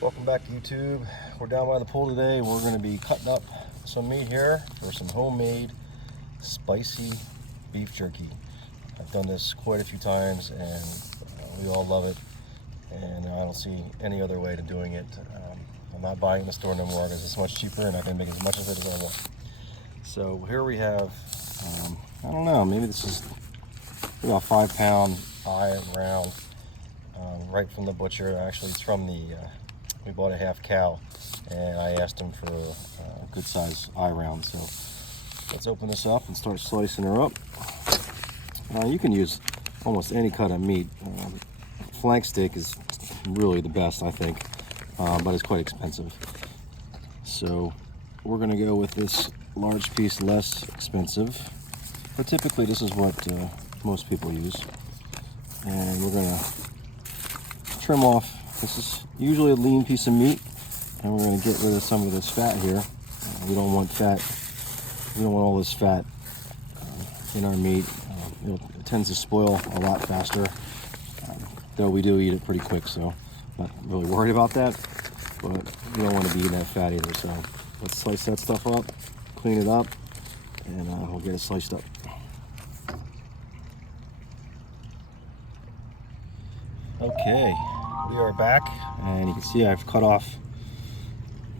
Welcome back to YouTube. We're down by the pool today. We're going to be cutting up some meat here for some homemade spicy beef jerky. I've done this quite a few times and we all love it, and I don't see any other way to doing it. I'm not buying in the store no more because it's much cheaper and I can make as much of it as I want. So here we have, I don't know, maybe this is about 5 pound eye round, right from the butcher. Actually, it's from the we bought a half cow and I asked him for a good size eye round. So let's open this up and start slicing her up. You can use almost any cut of meat. Flank steak is really the best, I think, but it's quite expensive. So we're gonna go with this large piece, less expensive, but typically this is what most people use. And we're gonna trim off. This is usually a lean piece of meat, and we're going to get rid of some of this fat here. We don't want fat. We don't want all this fat in our meat. It tends to spoil a lot faster, though we do eat it pretty quick, so not really worried about that. But we don't want to be eating that fat either. So let's slice that stuff up, clean it up, and we'll get it sliced up. Okay. We are back, and you can see I've cut off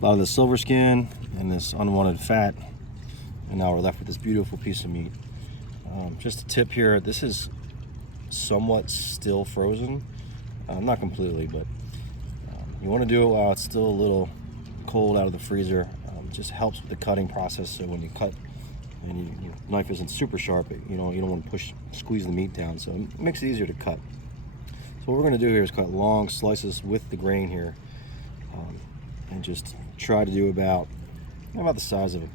a lot of the silver skin and this unwanted fat, and now we're left with this beautiful piece of meat. Just a tip here, this is somewhat still frozen, not completely, but you want to do it while it's still a little cold out of the freezer. It just helps with the cutting process, so when you cut and your knife isn't super sharp, you don't want to squeeze the meat down, so it makes it easier to cut. What we're going to do here is cut long slices with the grain here, and just try to do about the size of a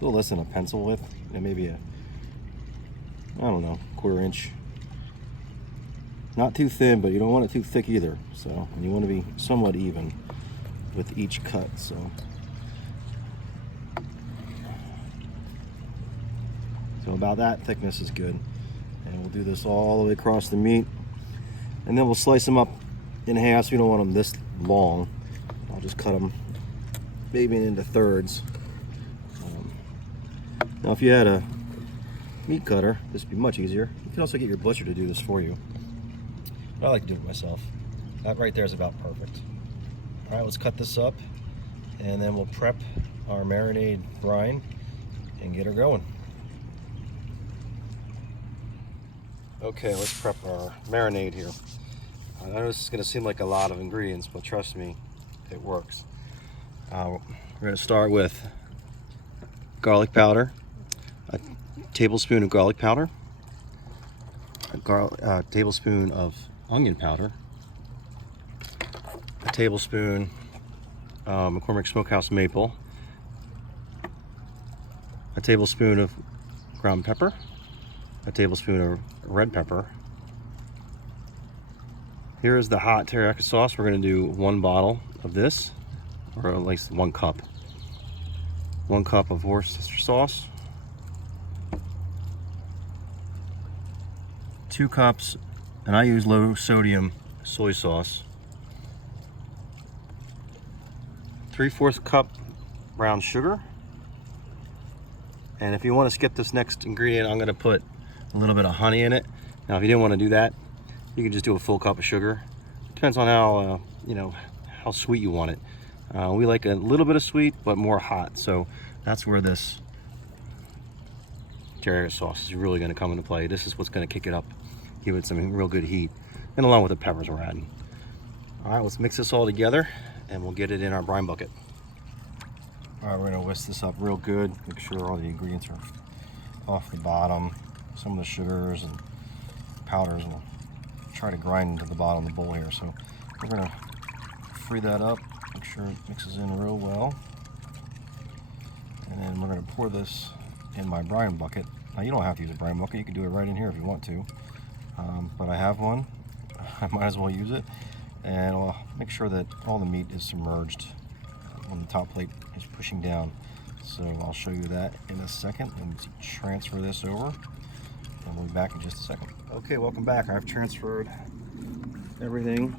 little less than a pencil width, and maybe I don't know, 1/4 inch. Not too thin, but you don't want it too thick either. So, and you want to be somewhat even with each cut. So about that thickness is good, and we'll do this all the way across the meat. And then we'll slice them up in halves. We don't want them this long. I'll just cut them maybe into thirds. Now if you had a meat cutter, this would be much easier. You can also get your butcher to do this for you. But I like to do it myself. That right there is about perfect. All right, let's cut this up, and then we'll prep our marinade brine and get her going. Okay, let's prep our marinade here. I know this is going to seem like a lot of ingredients, but trust me, it works. We're going to start with garlic powder, a tablespoon of garlic powder, a tablespoon of onion powder, a tablespoon McCormick SmokeHouse Maple, a tablespoon of ground pepper, a tablespoon of red pepper. Here is the hot teriyaki sauce. We're going to do 1 bottle of this, or at least 1 cup. 1 cup of Worcestershire sauce. 2 cups, and I use low sodium soy sauce. 3/4 cup brown sugar. And if you want to skip this next ingredient, I'm going to put a little bit of honey in it. Now, if you didn't want to do that, you can just do a full cup of sugar. Depends on how how sweet you want it. We like a little bit of sweet, but more hot. So that's where this teriyaki sauce is really going to come into play. This is what's going to kick it up, give it some real good heat, and along with the peppers we're adding. All right, let's mix this all together, and we'll get it in our brine bucket. All right, we're going to whisk this up real good. Make sure all the ingredients are off the bottom. Some of the sugars and powders will try to grind into the bottom of the bowl here. So we're going to free that up, make sure it mixes in real well. And then we're going to pour this in my brine bucket. Now, you don't have to use a brine bucket. You can do it right in here if you want to. But I have one. I might as well use it. And I'll make sure that all the meat is submerged when the top plate is pushing down. So I'll show you that in a second, and transfer this over. And we'll be back in just a second. Okay, welcome back. I've transferred everything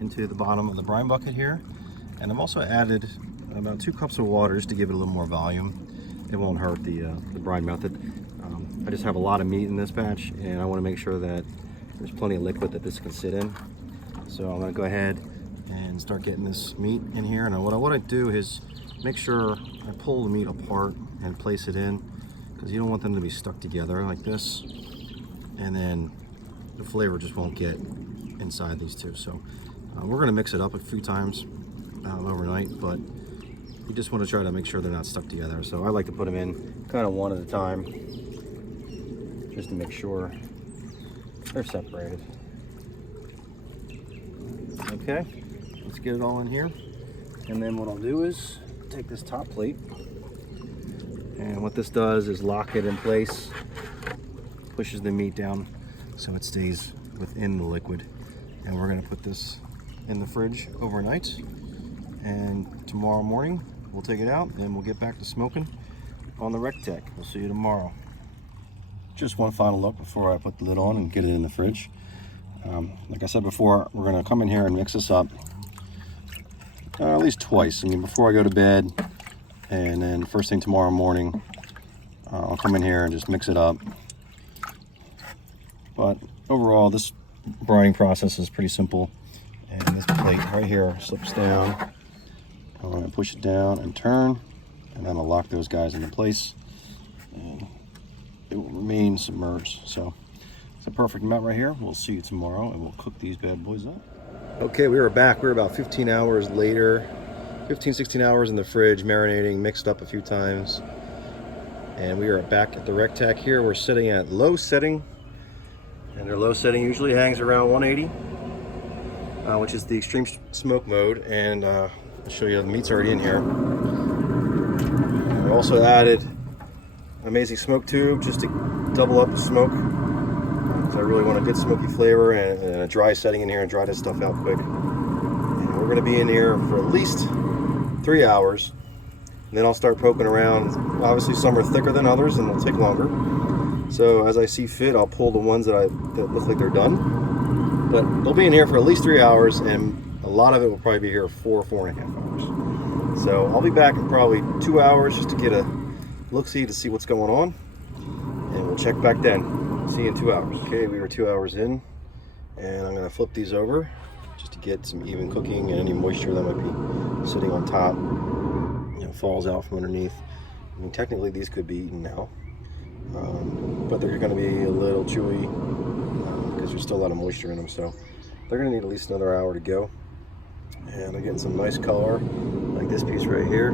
into the bottom of the brine bucket here. And I've also added about 2 cups of water just to give it a little more volume. It won't hurt the brine method. I just have a lot of meat in this batch, and I want to make sure that there's plenty of liquid that this can sit in. So I'm going to go ahead and start getting this meat in here. And what I want to do is make sure I pull the meat apart and place it in, because you don't want them to be stuck together like this, and then the flavor just won't get inside these two. So we're going to mix it up a few times overnight, but you just want to try to make sure they're not stuck together. So I like to put them in kind of one at a time, just to make sure they're separated. Okay, let's get it all in here. And then what I'll do is take this top plate, and what this does is lock it in place, pushes the meat down so it stays within the liquid. And we're going to put this in the fridge overnight, and tomorrow morning we'll take it out and we'll get back to smoking on the RecTeq. We'll see you tomorrow. Just one final look before I put the lid on and get it in the fridge. Like I said before, we're going to come in here and mix this up at least twice. I mean, before I go to bed, and then first thing tomorrow morning, I'll come in here and just mix it up. But overall, this brining process is pretty simple. And this plate right here slips down. I'm going to push it down and turn, and then I'll lock those guys into place, and it will remain submerged. So it's a perfect amount right here. We'll see you tomorrow, and we'll cook these bad boys up. Okay, we were back. We were about 15 hours later, 15, 16 hours in the fridge, marinating, mixed up a few times. And we are back at the RecTeq here. We're sitting at low setting, and their low setting usually hangs around 180, which is the extreme smoke mode. And I'll show you the meat's already in here. We also added an amazing smoke tube just to double up the smoke. So I really want a good smoky flavor, and a dry setting in here and dry this stuff out quick. And we're going to be in here for at least 3 hours. And then I'll start poking around. Obviously some are thicker than others and they'll take longer. So as I see fit, I'll pull the ones that look like they're done. But they'll be in here for at least 3 hours, and a lot of it will probably be here 4.5 hours. So I'll be back in probably 2 hours just to get a look-see to see what's going on. And we'll check back then. See you in 2 hours. Okay, we were 2 hours in, and I'm gonna flip these over just to get some even cooking, and any moisture that might be sitting on top, falls out from underneath. I mean, technically these could be eaten now, but they're going to be a little chewy because there's still a lot of moisture in them, so they're going to need at least another hour to go. And I'm getting some nice color, like this piece right here.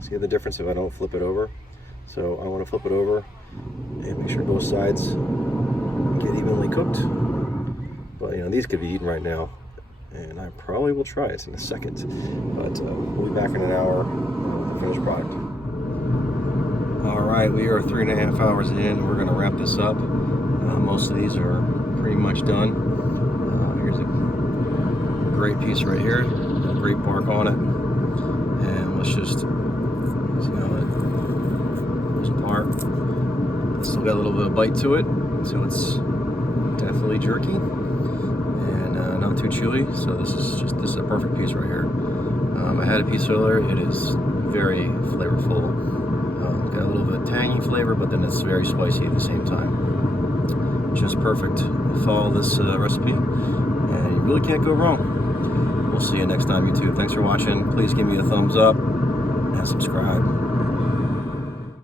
See the difference if I don't flip it over? So I want to flip it over and make sure both sides get evenly cooked. But these could be eaten right now, and I probably will try it in a second, but we'll be back in an hour with the finished product. All right, we are 3.5 hours in, and we're going to wrap this up. Most of these are pretty much done. Here's a great piece right here, great bark on it, and let's just see how it goes apart. It's still got a little bit of bite to it, so it's definitely jerky. Not too chewy, so this is a perfect piece right here. I had a piece earlier. It is very flavorful. Got a little bit of tangy flavor, but then it's very spicy at the same time. Just perfect. Follow this recipe, and you really can't go wrong. We'll see you next time, YouTube. Thanks for watching. Please give me a thumbs up and subscribe.